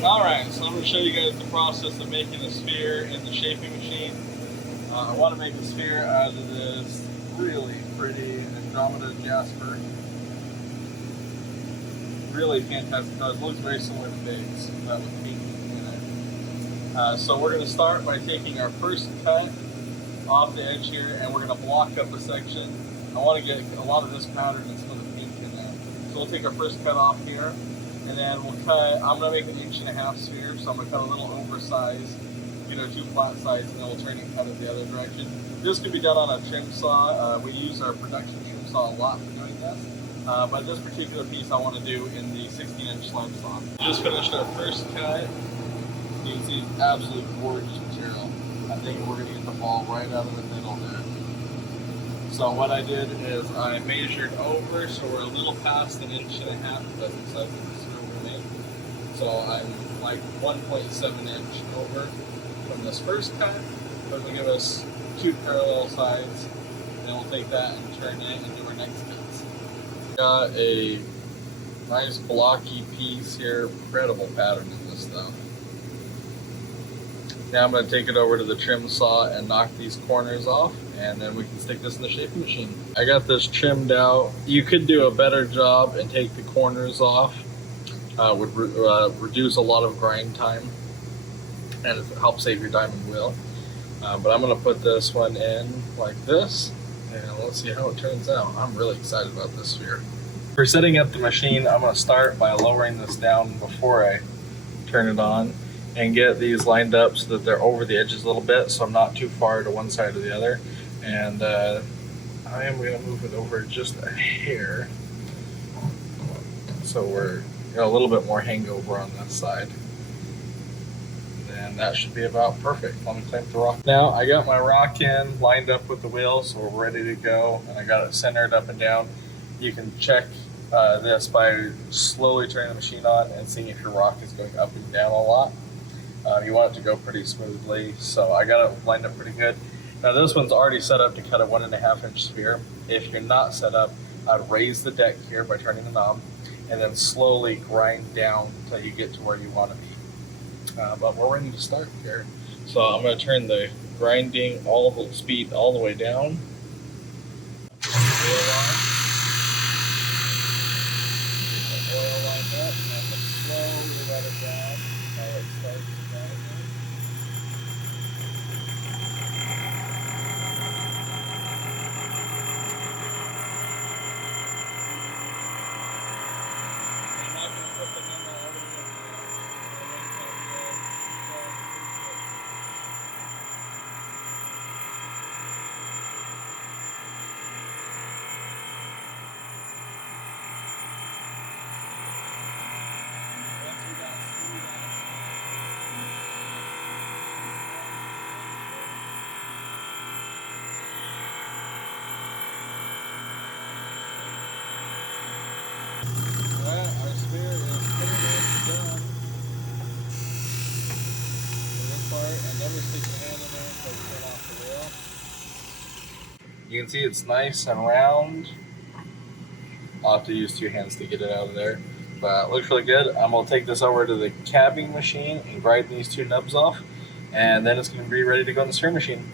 Alright, so I'm going to show you guys the process of making a sphere in the shaping machine. I want to make a sphere out of this really pretty Andromeda Jasper. Really fantastic color. It looks very similar to Biggs, but with pink in it. So we're going to start by taking our first cut off the edge here, and we're going to block up a section. I want to get a lot of this pattern and some of the pink in there. So we'll take our first cut off here, and then we'll cut. I'm going to make an 1.5 inch sphere, so I'm going to cut a little oversized, two flat sides, and then we'll turn and cut it the other direction. This can be done on a trim saw. We use our production trim saw a lot for doing this. But this particular piece I want to do in the 16-inch slab saw. Just finished our first cut. You can see it's absolutely gorgeous material. I think we're going to get the ball right out of the middle there. So what I did is I measured over, so we're a little past 1.5 inches. That's exactly the screw we made. So I'm like 1.7 inch over from this first cut. That will give us 2 parallel sides. Then we'll take that and turn it and do our next cuts. Got a nice blocky piece here. Incredible pattern in this though. Now I'm going to take it over to the trim saw and knock these corners off, and then we can stick this in the shaping machine. I got this trimmed out. You could do a better job and take the corners off. Would reduce a lot of grind time and help save your diamond wheel. But I'm going to put this one in like this, and let's see how it turns out. I'm really excited about this sphere. For setting up the machine, I'm going to start by lowering this down before I turn it on, and get these lined up so that they're over the edges a little bit, so I'm not too far to one side or the other. And I am going to move it over just a hair, so we're a little bit more hangover on this side. And that should be about perfect. Let me clamp the rock. Now I got my rock in, lined up with the wheel, so we're ready to go, and I got it centered up and down. You can check this by slowly turning the machine on and seeing if your rock is going up and down a lot. You want it to go pretty smoothly, so I got it lined up pretty good. Now this one's already set up to cut a 1.5 inch sphere. If you're not set up, I'd raise the deck here by turning the knob, and then slowly grind down until you get to where you want to be. But we're ready to start here. So I'm going to turn the grinding speed all the way down. Oil lined up, and I'm going to slowly let it down while it starts grinding. I'm not going to put the hammer all the way down. Our sphere is pretty much done for this part, and never stick your hand in there until you turn off the wheel. You can see it's nice and round. I'll have to use 2 hands to get it out of there, but it looks really good. I'm going to take this over to the cabbing machine and grind these 2 nubs off, and then it's going to be ready to go in the sphere machine.